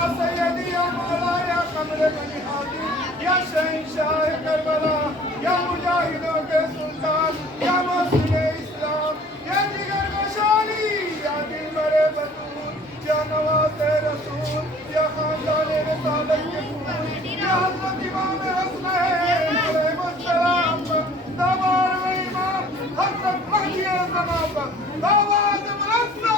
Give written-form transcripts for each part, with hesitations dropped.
یا سیدی یا مولا یا قمر بنی ہاشم یا شہنشاہ کربلا یا مجاہدوں کے سلطان یا محسن اسلام یا جگر گشانی یا دلبر بطول یا نواز رسول یا خاندان رسالت کے پھول یا حضرت امام حسن علیہ السلام دوار و امام حضرت مہدی زمان پر دعوات مرسل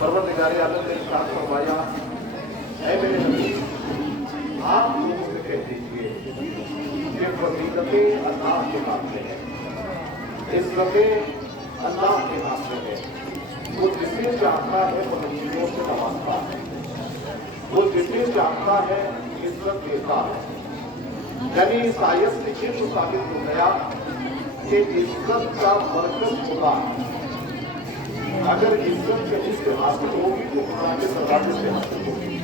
پروردگار عالم نے ارشاد فرمایا اے میرے نبی آپ لوگوں سے کہہ دیجیے یہ فضیلتیں اللہ کے ہاتھ میں ہے عزتیں اللہ کے ہاتھ میں ہے وہ جسے چاہتا ہے وہ نصیبوں سے نوازتا ہے وہ جسے چاہتا ہے عزت دیتا ہے یعنی سائنس سے یہ تو ثابت ہو گیا کہ عزت کا مرکز خدا ہے اگر عزت کہیں سے حاصل ہوگی تو خدا کے دروازے سے حاصل ہوگی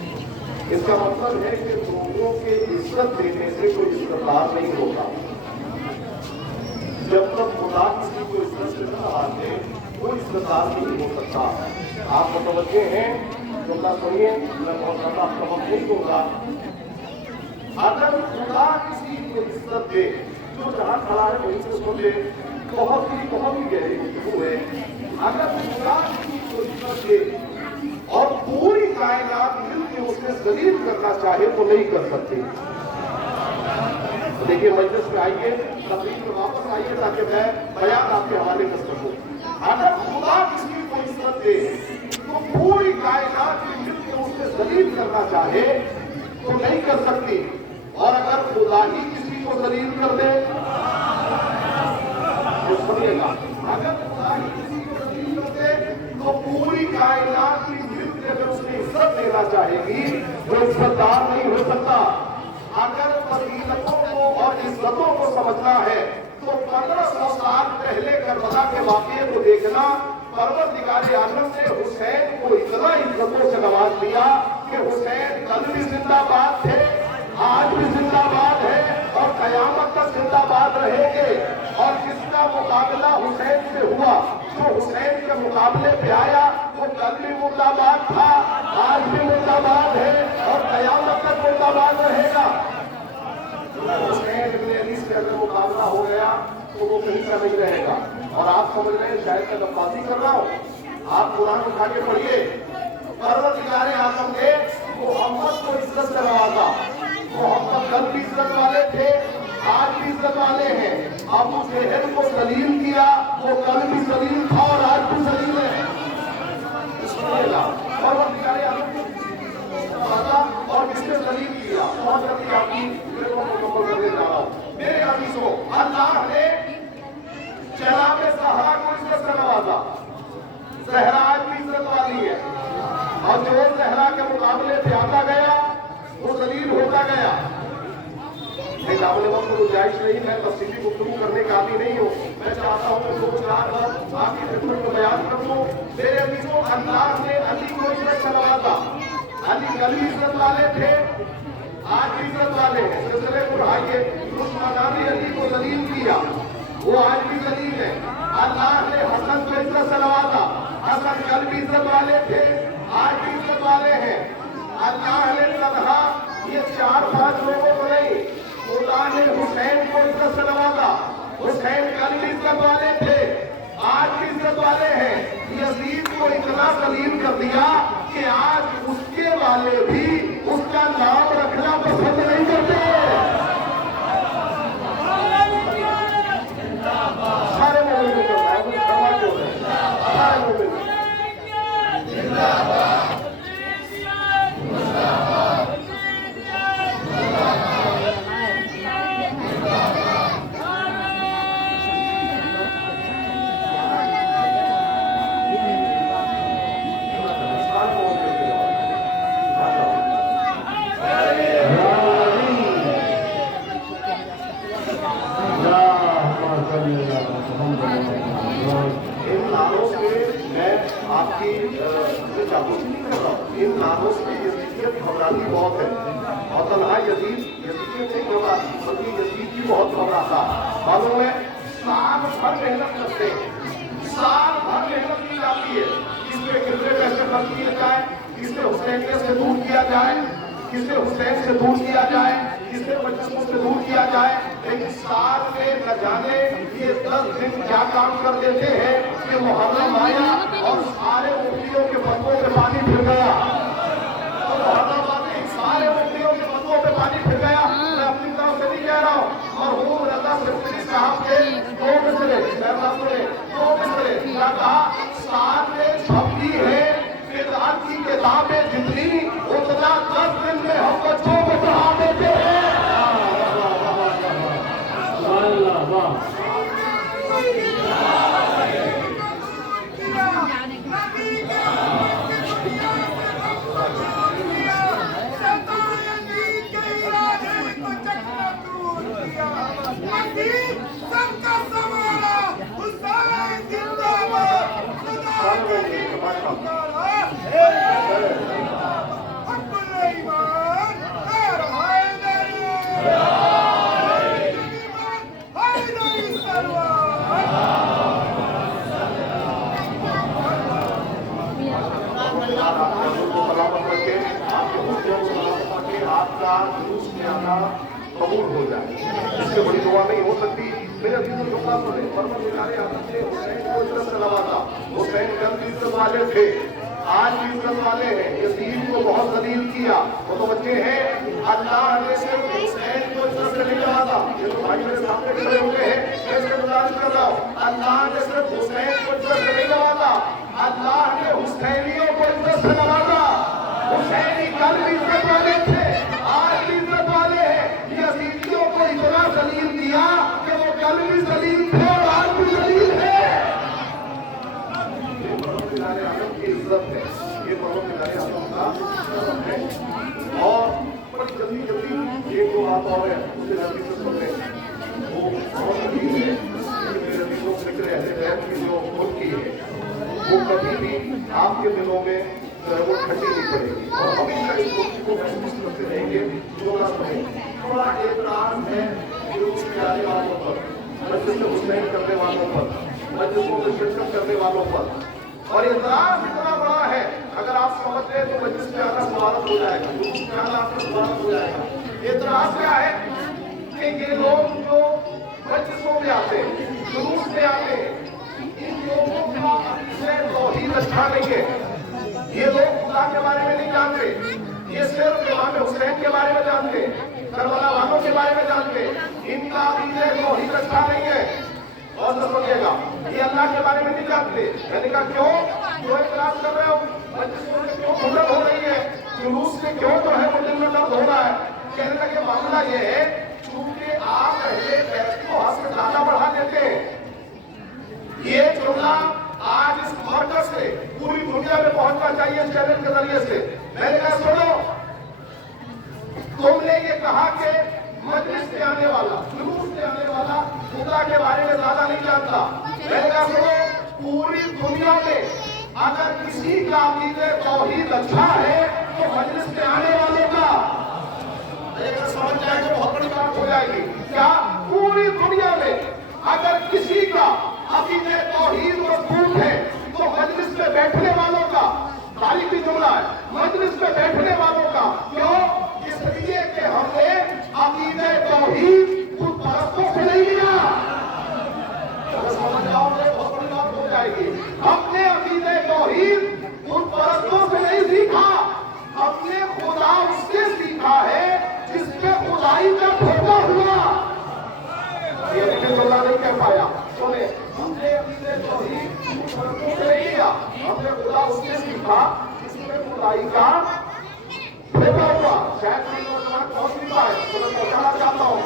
اس کا مطلب ہے کہ لوگوں کے عزت دینے سے کوئی عزتدار نہیں ہوتا جب تک خدا کسی کو عزت سے نہ آتے کوئی عزتدار نہیں ہو سکتا آپ متوجہ ہیں جو اللہ سنیے میں بہت زیادہ آپ کا وقت نہیں ہوگا اگر خدا کسی کو عزت دے جو جہاں کھڑا ہے وہیں سے سن لے بہت ہی گہری گفتگو ہے اگر خدا کسی کو عزت دے اور پوری کائنات مل کے اس نے ذلیل کرنا چاہے تو نہیں کر سکتے دیکھیے مجلس میں آئیے تقریب میں واپس آئیے تاکہ میں بیان آپ کے حوالے کر سکوں اگر خدا کسی کو عزت دے تو پوری کائنات مل کے اس نے ذلیل کرنا چاہے تو نہیں کر سکتی اور اگر خدا ہی کسی کو ذلیل کر دے تو سنیے گا اگر خدا ہی کسی کو ذلیل کر دے تو پوری کائنات کی مل کے اگر اس نے عزت دینا چاہے گی وہ عزتدار نہیں ہو سکتا اگر فضیلتوں کو اور عزتوں کو سمجھنا ہے تو 1500 سال پہلے کربلا کے واقعے کو دیکھنا پروردگار عالم نے حسین کو اتنا عزتوں سے نواز دیا کہ حسین کل بھی زندہ باد تھے آج بھی زندہ باد ہے اور قیامت تک زندہ باد رہیں گے اور جس کا مقابلہ حسین سے ہوا جو حسین کے مقابلے پہ آیا وہ کل بھی مرد آباد تھا آج بھی مرد آباد ہے اور قیامت تک مرد آباد رہے گا حسین ابن علی سے اگر مقابلہ ہو گیا تو وہ کہیں کا نہیں رہے گا اور آپ سمجھ رہے ہیں شاید میں نفاذی کر رہا ہوں آپ قرآن اٹھا کے پڑھیے پروردگار عالم نے محمد کو عزت سے نوازا محمد کل بھی عزت والے تھے آج بھی عزت والے ہیں ابو جہل کو ذلیل کیا وہ کل بھی ذلیل تھا اور آج بھی ذلیل ہے پروردگار عالم نے نوازا اور کس نے ذلیل کیا بہت جلدی آپ کی میرے کو مکمل کرنے جا رہا ہوں میرے عزیزوں اللہ نے جناب زہرا کو عزت سے نوازا زہرا آج بھی عزت والی ہے اور جو زہرا کے مقابلے پہ آتا گیا وہ ذلیل ہوتا گیا ایک دعوت وقت گنجائش نہیں میں تفصیلی گفتگو کرنے کا عادی نہیں ہوں میں چاہتا ہوں کہ دو چار بات آپ کی خدمت میں بیان کر دوں میرے عزیزوں اللہ نے علی کو عزت سے نوازا علی کل بھی عزت والے تھے آج بھی عزت والے ہیں سلسلے کو اٹھائیے عثمان نے علی کو ذلیل کیا وہ آج بھی ذلیل ہے اللہ نے حسن کو عزت سے نوازا حسن کل بھی عزت والے تھے آج بھی عزت والے ہیں اللہ نے تنہا یہ 4-5 لوگوں کو نہیں خدا نے حسین کو عزت سے نوازا حسین کل بھی عزت والے تھے آج بھی عزت والے ہیں یزید کو اتنا ذلیل کر دیا کہ کہ آج اس کے والے بھی اس کا نام رکھنا پسند نہیں کرتے. سارے مومن کو کرنا ہے, مجھے فرما کیوں ہے, سارے مومن کو. ان نعروں سے میں آپ کی چاپلوسی نہیں کر رہا ہوں. ان نعروں سے یزیدیت گھبراتی بہت ہے, اور تنہا یزیدیت نہیں گھبراتی, بلکہ یزید بھی بہت گھبراتا. معلوم ہے سال بھر محنت کرتے ہیں, سال بھر محنت کی جاتی ہے, کس پہ کتنے پیسے خرچ کیے جائیں, کس سے حسینیت سے دور کیا جائے, کس سے حسین سے دور کیا جائے, کس سے مجلسوں سے دور کیا جائے. لیکن سال میں نہ جانے یہ 10 دن کیا کام کر دیتے ہیں کہ محرم آیا اور سارے مفتیوں کے فتووں پہ پانی پھر گیا. محرم آتے سارے مفتیوں کے فتووں پہ پانی پھر گیا. میں اپنی طرف سے نہیں کہہ رہا ہوں, مرحوم رضا سفری صاحب کے 2 مسئلے کیا کہا, سال میں چھپی ہے بدعت کی کتابیں جتنی اتنا 10 دن میں ہم بچوں کو پڑھا دیتے ہیں. آپ کا جلوس میں آنا قبول ہو جائے, اس سے بڑی دعا نہیں ہو سکتی. میرے عزیز و جملہ سنیں, پروردگار عالم نے حسین کو عزت سے نوازا. حسین کل بھی عزت والے تھے, آج بھی عزت والے ہیں. یزید کو بہت ذلیل کیا, وہ تو بچے ہیں. اللہ نے صرف حسین کو عزت سے نہیں نوازا. یہ تو بھائی میرے سامنے کھڑے ہوئے ہیں, میں اس سے گزارش کر رہا ہوں. اللہ نے صرف حسین کو عزت سے نہیں نوازا, اللہ نے حسینیوں کو عزت سے نوازا. حسینی کل بھی عزت والے تھے, آج بھی عزت والے ہیں. یزیدیوں کو اتنا ذلیل کیا کہ وہ کل بھی ذلیل تھے اور آج بھی ذلیل ہے. یہ پروردگار عالم کی عزت ہے, یہ پروردگار عالم کا کرم ہے. اور بڑی جلدی ایک دو بات اور ہے, اسے جلدی سے سن لیں. وہ بہت عجیب ہے کہ میرے دلوں میں فکر اہل بیت کی جو ملک کی ہے وہ کبھی بھی آپ کے دلوں میں وہ ٹھنڈی نہیں پڑے گی, اور ہمیشہ اس ملک کو محسوس کرتے رہیں گے. جو رات میں تھوڑا اعتراض ہے جلوس میں آنے والوں پر, مجلس میں حسین کرنے والوں پر, مجلسوں میں شرکت کرنے والوں پر. اور اعتراض اتنا بڑا ہے, اگر آپ سمجھ لیں تو مجلس میں آنا سوالت ہو جائے گا, جلوس میں آنا آپ کا سوالت ہو جائے گا. اعتراض کیا ہے کہ یہ لوگ جو مجلسوں میں آتے ہیں, جلوس میں آتے ہیں, ان لوگوں کا سے توحید اچھا نہیں ہے. یہ لوگ خدا کے بارے میں نہیں جانتے, یہ صرف امام حسین کے بارے میں جانتے, کربلا والوں کے بارے میں جانتے. ان کا عقیدہ توحید اچھا نہیں ہے. اور سمجھیے گا, یہ اللہ کے بارے میں نہیں جانتے. میں نے کہا کیوں, جو اعتراض کر رہے ہو, مجلسوں میں کیوں مدد ہو رہی ہے, جلوس میں کیوں جو ہے وہ دل میں درد ہو رہا ہے. کہنے لگے معاملہ یہ ہے چونکہ آپ اہل بیت کو حد سے زیادہ بڑھا دیتے ہیں. یہ جملہ آج اس مرکز سے پوری دنیا میں پہنچنا چاہیے اس چینل کے ذریعے سے. میں نے کہا سنو, تم نے یہ کہا کہ مجلس میں آنے والا, جلوس میں آنے والا خدا کے بارے میں زیادہ نہیں جانتا. میں نے کہا سنو, پوری دنیا میں اگر کسی کا عقیدہ توحید اچھا ہے تو مجلس میں آنے والوں کا, سمجھ جائے تو بہت بڑی بات ہو جائے گی. کیا پوری دنیا میں اگر کسی کا عقیدہ توحید مضبوط ہے تو مجلس میں بیٹھنے والوں کا, تاریخی جملہ ہے, مجلس میں بیٹھنے والوں کا. کیوں, اس لیے کہ ہم نے عقیدہ توحید خود پرستوں سے نہیں لیا. سمجھ جاؤ گے بہت بڑی بات ہو جائے گی. ہم نے عقیدہ توحید خود پرستوں سے نہیں سیکھا. था जिसमें खुदाई का फेंका हुआ, शायद कोई नौजवान पहुंच नहीं पाए, तो मैं पहुंचाना चाहता हूँ।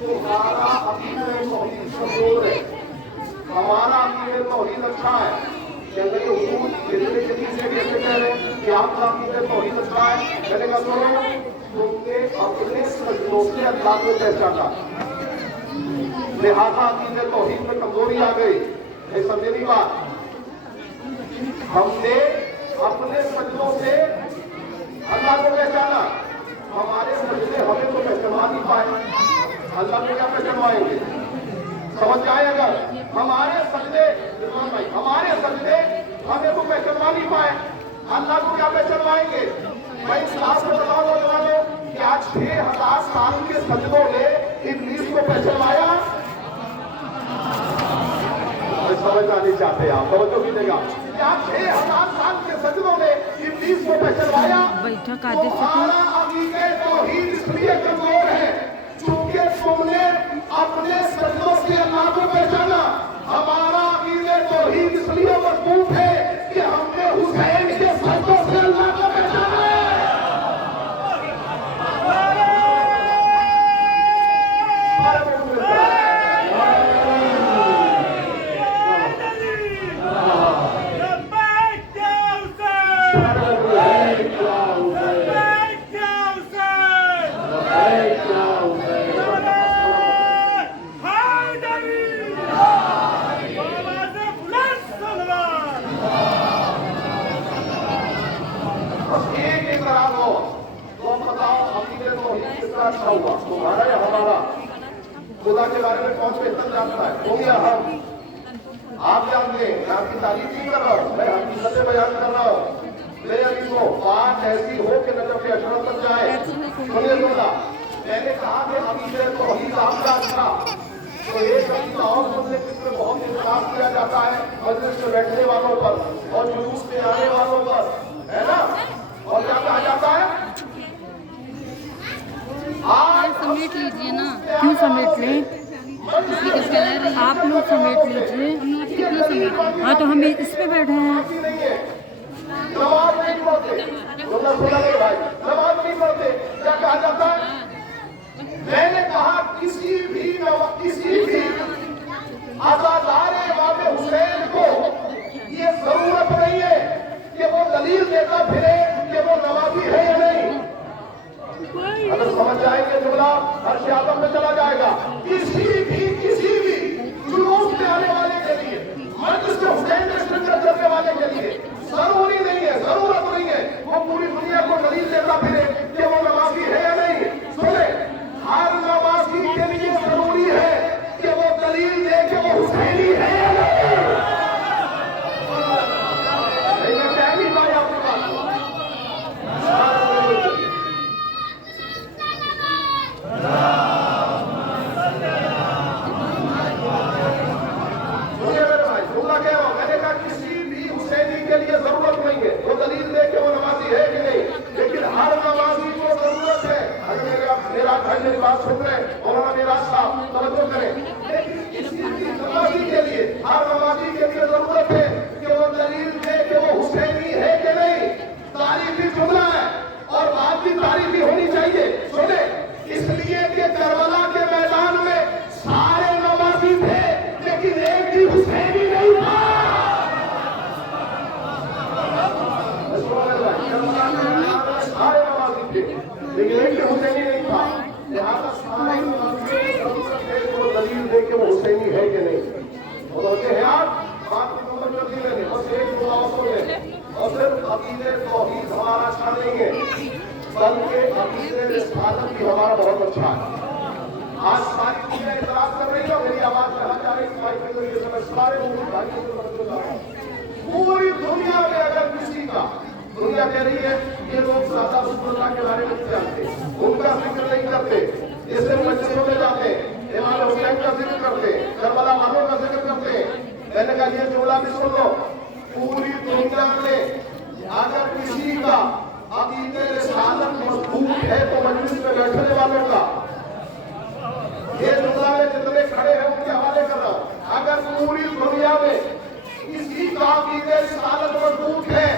तुम्हारा अकीदे तौहीद कमजोर है, हमारा अकीदे तौहीद अच्छा है। जंगली हुकूम जितने से कैसे कह रहे हैं कि आपका अकीदे तौहीद अच्छा है, मैंने कहा सुनो, तुमने अपने सजदों से अल्लाह को पहचाना, लिहाजा अकीदे तौहीद में कमजोरी आ गई। ये समझे नहीं बात? हमने अपने सजदों से अल्लाह को पहचाना, हमारे सजदे हमें तो पहचान नहीं पाए, अल्लाह को क्या पहचानवाएंगे? समझ आए? अगर हमारे सजदे हमारे सजदे हमें तो पहचानवा नहीं पाए, अल्लाह को क्या पहचानवाएंगे? भाई साफ बताओ नौजवानों कि आज 6000 साल के सजदों ने इब्लीस को पहचानवाया। समझ आनी चाहते हैं आप, समझो कीजिएगा। क्या 6000 साल के सजदों ने इब्लीस को पहचानवाया? हमारा अकीदे तौहीद इसलिए कमजोर है क्योंकि तुमने अपने सजदों से अल्लाह को पहचाना। हमारा अकीदे तौहीद इसलिए मजबूत है कि हमने हुसैन के सजदों से अल्लाह को पहचाना है। अच्छा हुआ तुम्हारा या हमारा? खुदा के बारे में कौन बेहतर जानता है, तुम या हम? आप जानते हैं, मैं आपकी तारीफ नहीं कर रहा हूँ, मैं हकीकतें बयान कर रहा हूँ। ले अभी को बात ऐसी हो कि नजर के अशरफ तक जाए। सुनिए बोला, मैंने कहा कि अकीदे तौहीद आपका अच्छा, तो एक अकीदा और सुनने जिसमें बहुत इंतजार किया जाता है मजलिस में बैठने वालों पर और जुलूस में आने वालों पर, है ना? और क्या कहा जाता है? समेट लीजिए ना। क्यों समेट लें? आप लोग समेट लीजिए। कितना समेट? हाँ तो हम इस पे बैठे हैं। नमाज नहीं पढ़ते, नमाज नहीं पढ़ते, क्या कहा जाता है? मैंने कहा किसी भी आज़ादारे इमाम हुसैन को ये जरूरत नहीं है कि वो दलील देता फिरे कि वो नमाजी है या नहीं। अगर समझ जाएंगे जुमला अर्श आज़म में चला जाएगा। किसी भी जुलूस में आने वाले के लिए, मजलिस में हुसैन के सिलसिले चलने वाले के लिए जरूरी नहीं है, जरूरत नहीं है वो पूरी दुनिया को दलील देता फिरे कि वो नमाजी है या नहीं। सुने, हर नमाजी के लिए जरूरी है कि वो दलील दे कि वो हुसैनी है या नहीं। क्या नहीं भाई आपके पास? के लिए जरूरत नहीं है वो दलील दे के वो नमाजी है कि नहीं, लेकिन हर नमाजी को जरूरत है। अगर मेरा भाई मेरी बात सुन रहे हैं मौलाना मेरा साहब तवज्जो करें, लेकिन किसी भी नमाजी के लिए, हर नमाजी के लिए जरूरत है कि वो दलील दे कि वो हुसैनी है कि नहीं। तारीफी जुमला है और बात भी तारीफी होनी चाहिए। सुने, इसलिए कि करबला के मैदान में सारे नमाजी थे लेकिन एक भी हुसैनी नहीं था। सारे नमाजी थे लेकिन एक भी हुसैनी नहीं था। लिहाजा सारे वो दलील दे के वो हुसैनी है कि नहीं। वो होते हैं आप बात की मुकम्मल जल्दी लेने, बस एक दो आंसू ले। और सिर्फ अकीदे तौहीद हमारा अच्छा नहीं है बल्कि अकीदे रिसालत भी हमारा बहुत अच्छा है। आज सारी दुनिया इतराज कर रही है, मेरी आवाज कहाँ जा रही है? सारे पूरी दुनिया में अगर किसी का, दुनिया कह रही है ये लोग ज्यादा रसूलुल्लाह के बारे में नहीं जानते, उनका जिक्र नहीं करते, इसलिए मस्जिदों में जाते, इमाम हुसैन का जिक्र करते, करबला वालों का जिक्र करते। मैंने कहा ये जुमला भी सुन लो, पूरी दुनिया में अगर किसी का अकीदे रिसालत मजबूत है तो मजलिस में बैठने वालों का, ये जुमला में जितने खड़े हैं उनके हवाले कर रहा हूं। अगर पूरी दुनिया में किसी का अकीदे रिसालत मजबूत है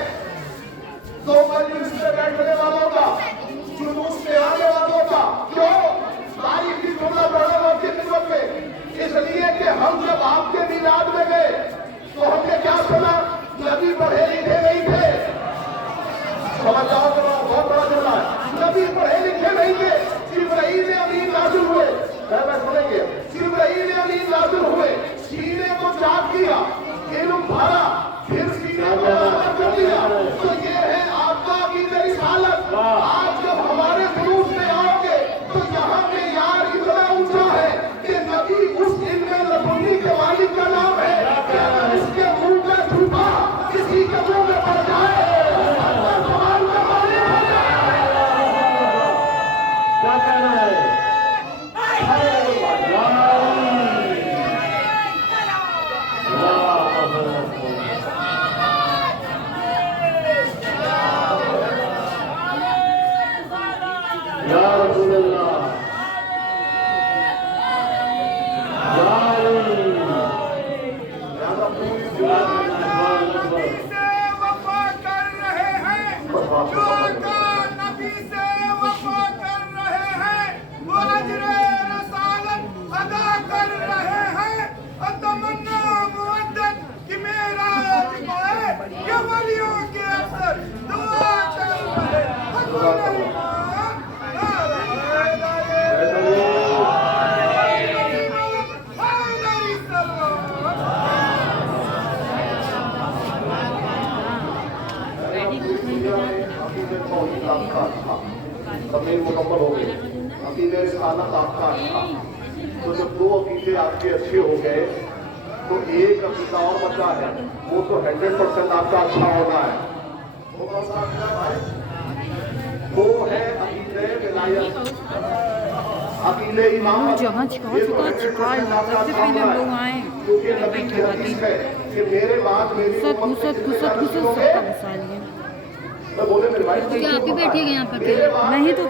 दुनिया में अकीदे तौहीद आपका अच्छा, तमील मुकम्मल हो गई, अकीदे रिसालत आपका अच्छा। तो जब दो अकीदे आपके अच्छे हो गए तो एक अकीदा और बचा है, वो तो 100% आपका अच्छा होना है। वो कौन सा अकीदा भाई? वो है अकीदे विलायत, अकीदे इमाम। जहाँ छिका छिका छिका सबसे पहले हम लोग आए क्योंकि नबी की हदीस है कि मेरे बाद मेरी घुसत उम्मत घुसत में घुसत घुसत सबका घुसा लिए। मैं बोले मेरे भाई आप ही बैठिएगा यहाँ पर नहीं तो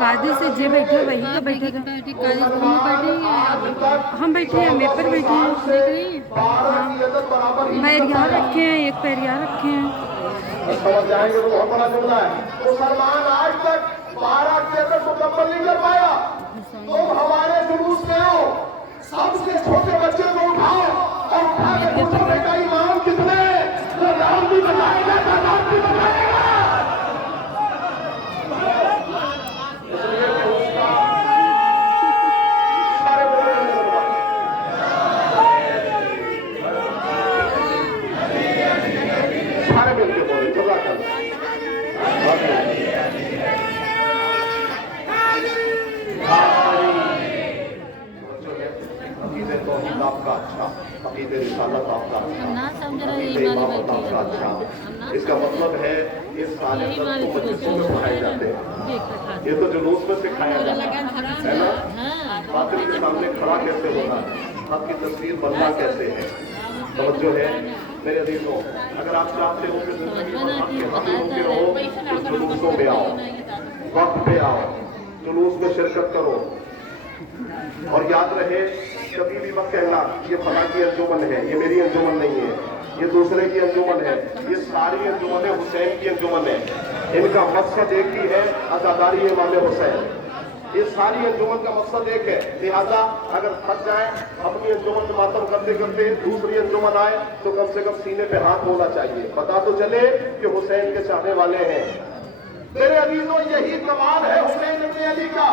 कायदे से जे बैठे वही तो बैठे थे। हम बैठे हैं, मेरे पर बैठे हैं, पैर यहाँ रखे हैं, एक पैर यहाँ रखे हैं। समझ जाएंगे तो बहुत बड़ा जुमला है। मुसलमान आज तक 12 चेतन मुकम्मल नहीं कर पाया। तुम हमारे जुलूस में आओ, सबसे छोटे बच्चे को उठाओ और उठा के पूछो बेटा इमाम कितने? तो नाम भी बताएगा, नाम भी बताएगा। इसलिए कि उसका सारे बोले सारे मिलके बोले जुमला कर आपका अच्छा, अकीदे रिसालत आपका अच्छा, अकीदे इमामत आपका अच्छा। इसका मतलब है ये सारे दर्द तो मस्जिदों में पढ़ाए जाते हैं, ये तो जुलूस में सिखाया जाता है ना। फातिल के सामने खड़ा कैसे होना है, आपकी तस्वीर बनना कैसे है, तवज्जो है मेरे अजीजों। अगर आप चाहते हो कि जिंदगी भर आपके हासिल होते हो तो जुलूसों में आओ, वक्त पे आओ, जुलूस में शिरकत करो। और याद रहे कभी भी मत कहना ये फला की अंजुमन है, ये मेरी अंजुमन नहीं है, ये दूसरे की अंजुमन है। ये सारी अंजुमनें हुसैन की अंजुमन है, इनका मकसद एक ही है, अज़ादारी इमाम हुसैन। ये सारी अंजुमन का मकसद एक है। लिहाजा अगर थक जाए अपनी अंजुमन में मातम करते करते दूसरी अंजुमन आए तो कम से कम सीने पे हाथ होना चाहिए, पता तो चले कि हुसैन के चाहने वाले हैं। मेरे अजीजों यही कमाल है हुसैन इब्न अली का।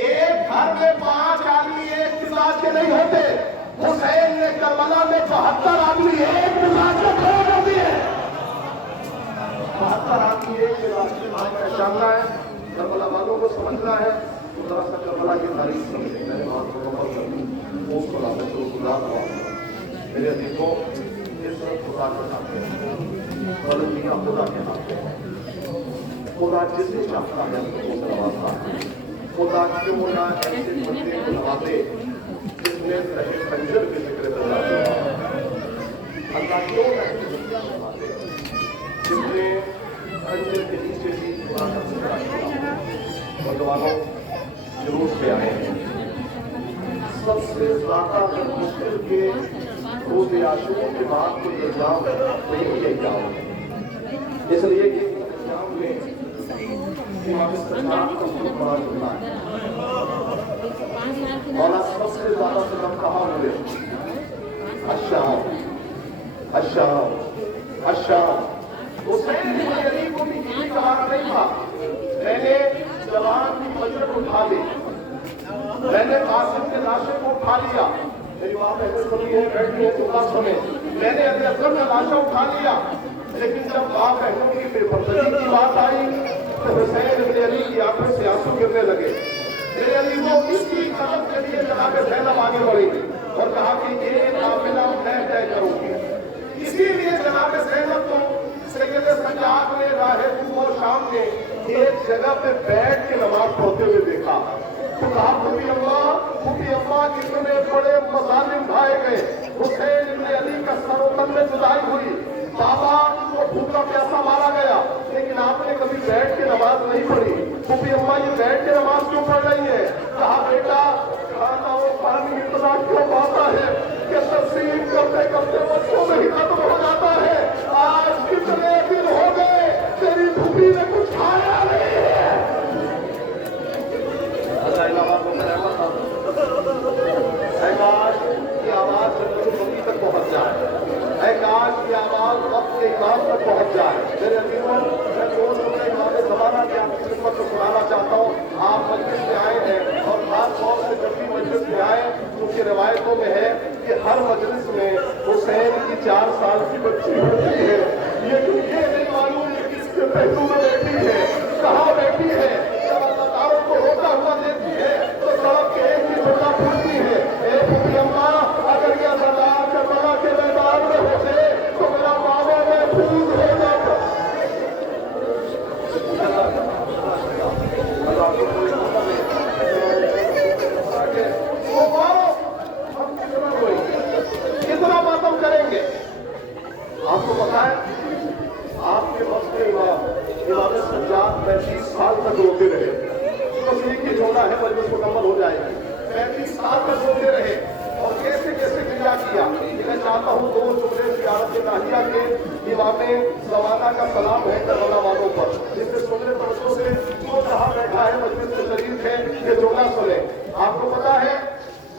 एक घर में 5 आदमी एक मिजाज के नहीं होते। हुसैन ने करबला में 72 आदमी एक मिजाज के खड़े कर दिए। 72 आदमी एक मिजाज के पहचानना है, करबला वालों को समझना है तो जरा सा करबला की तारीफ समझे। मैंने बात मुकम्मल कर दी, वो खुदा में तो खुदा हुआ। मेरे अजीजों ये सब खुदा के हाथ में, गलतियां खुदा के हाथ में। खुदा जिसे चाहता है उसको नवाजता है। खुदा क्यों ना ऐसे बंदे को नवाजे जिसने सही खंजर के जिक्र खुदा दिया। अल्लाह क्यों ना ऐसे बंदे को नवाजे जिसने खंजर के नीचे भी खुदा का जिक्र किया। नौजवानों जुलूस पे आए हैं, सबसे ज्यादा मुश्किल के रोज़ आशूर के बाद कोई एग्जाम नहीं एग्जाम, इसलिए कि एग्जाम में और सबसे ज्यादा सदम कहाँ मिले? अश्शाम, अश्शाम, अश्शाम। हुसैन इब्न अली को भी यही कहा नहीं था, मैंने जवान की मजरत उठा ली, मैंने कासिम के लाशे को उठा लिया। मेरी बात ऐसे सुनी है, बैठी है जुमला सुने। मैंने अली असगर का लाशा उठा लिया, लेकिन जब बाप बहनों की बेपरदगी की बात आई तो हुसैन इब्न अली की आंखों से आंसू गिरने लगे। मेरे अली को इसी कदम के लिए जनाब ज़ैनब आगे बढ़ी और कहा कि ये काफिला मैं तय करूंगी। इसीलिए जनाब ज़ैनब को सैयद सज्जाद ने राहे वो शाम में एक जगह पे बैठ के नमाज पढ़ते हुए देखा तो कहा फूफी अम्मा कितने बड़े मज़ालिम ढाए गए। हुसैन इब्न अली का सरोतन में जुदाई हुई, बाबा को भूखा प्यासा मारा गया, लेकिन आपने कभी बैठ के नमाज नहीं पढ़ी। फूफी अम्मा ये बैठ के नमाज क्यों पढ़ रही है? कहा बेटा खाना और पानी इतना क्यों पाता है कि तस्लीम करते करते बच्चों में ही खत्म हो जाता है। आज कितने दिन हो गए तेरी फूफी ने कुछ खाया नहीं है। काश की आवाज जन्नत तक पहुंच जाए, काश की आवाज वक्त के इमाम तक पहुंच जाए। मेरे अजीजों, मैं दोस्त अपने इमाम ज़माना की आपकी खिदमत को सुनाना चाहता हूँ। आप मस्जिद में आए हैं और खास तौर से जब भी मस्जिद में आए क्योंकि रिवायतों में है कि हर मजलिस में हुसैन की 4 साल की बच्ची होती है। ये नहीं मालूम कि किसके आपके वक्त में इमाम सज्जाद 35 साल तक रोते रहे। बस एक ही जोड़ा है, मजलिस मुकम्मल हो जाएगी। 35 साल तक रोते रहे और कैसे कैसे क्रिया किया। मैं चाहता हूँ 2 जुमले ज़ियारत नाहिया के इमाम ज़माना का सलाम है करबला वालों पर, जिससे सुनने तवज्जो से जो जहाँ बैठा है मजलिस में शरीफ है ये जुमला सुने। आपको पता है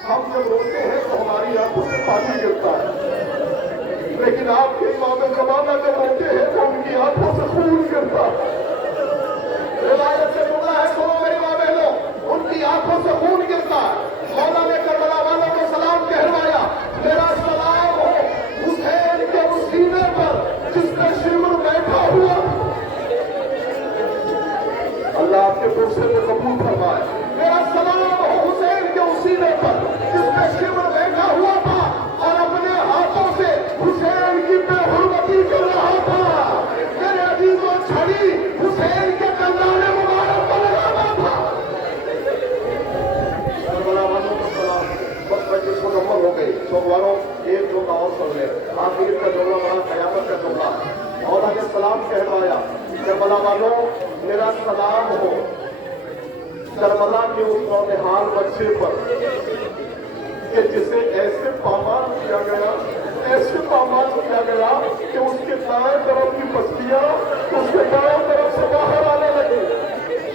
हम जब रोते हैं तो हमारी आंखों से पानी गिरता है, लेकिन आपके इमाम ज़माना जब रोते हैं तो उनकी आंखों से खून गिरता है। रिवायत से जुमला है, सुनो मेरी माँ बहनों, उनकी आंखों से खून गिरता है। मौला ने करबला वालों को सलाम कहलवाया, मेरा सलाम हो हुसैन के उस सीने पर जिस पे शिमर बैठा हुआ। अल्लाह आपके फुर्सत को कबूल फरमाए। मेरा सलाम हो हुसैन के उस सीने पर जिस पे शिमर बैठा हुआ था और अपने हाथों से हुसैन की बेहुरमती कर रहा था। मेरे अजीजों, छड़ी हुसैन के कंधाने मुबारक पर लगाना था। करबला वालों को सलाम। बस मजलिस मुकम्मल हो गई। सोमवारों एक जुमला और सुन ले। आखिर का जुमला बड़ा कयामत का जुमला। मौला ने सलाम कहलवाया, करबला वालों मेरा सलाम हो करबला के उस नौनिहाल बच्चे पर कि जिसे ऐसे पामाल किया गया कि उसके दाएं तरफ की पसलियां उसके दाएं तरफ से बाहर आने लगी।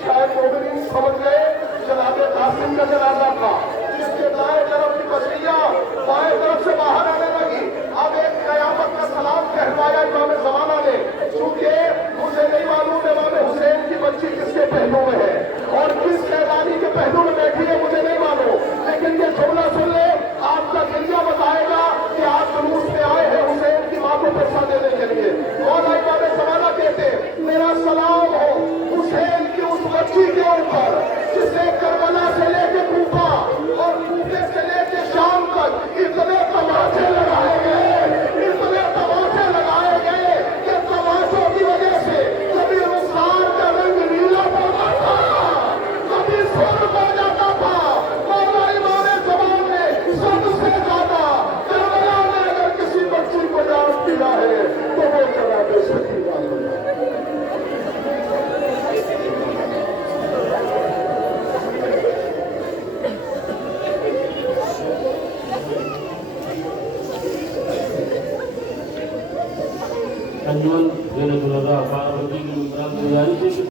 शायद मोमिनीन समझ गए जनाब कासिम का जनाजा था, जिसके दाएं तरफ की पसलियां बाएं तरफ से बाहर आने लगी। अब एक कयामत का सलाम कहलवाया इमाम ज़माना ने, चूंकि मुझे नहीं मालूम इमाम हुसैन की बच्ची किसके पहलू में है और किस शहजादी के पहलू में बैठी है, मुझे नहीं मालूम, लेकिन ये जुमला सुन ले, आपका दिलिया बताएगा कि आप जुलूस में आए हैं हुसैन की मां को पैसा देने के लिए। मौला इमाम ज़माना कहते, मेरा सलाम हो हुसैन की उस बच्ची के ऊपर जिसे करबला से लेके कूफा और कूफे से लेके शाम तक इतने तमाचे लगाए गए कि तमाचों की वजह से कभी रुखसार का रंग नीला पड़ता था, कभी सुर्ख हो जाता था। मौला इमाम ज़माना ने सबसे ज्यादा करबला में अगर किसी बच्ची को जान दिया है तो वो जनाब सकीना अंजुमन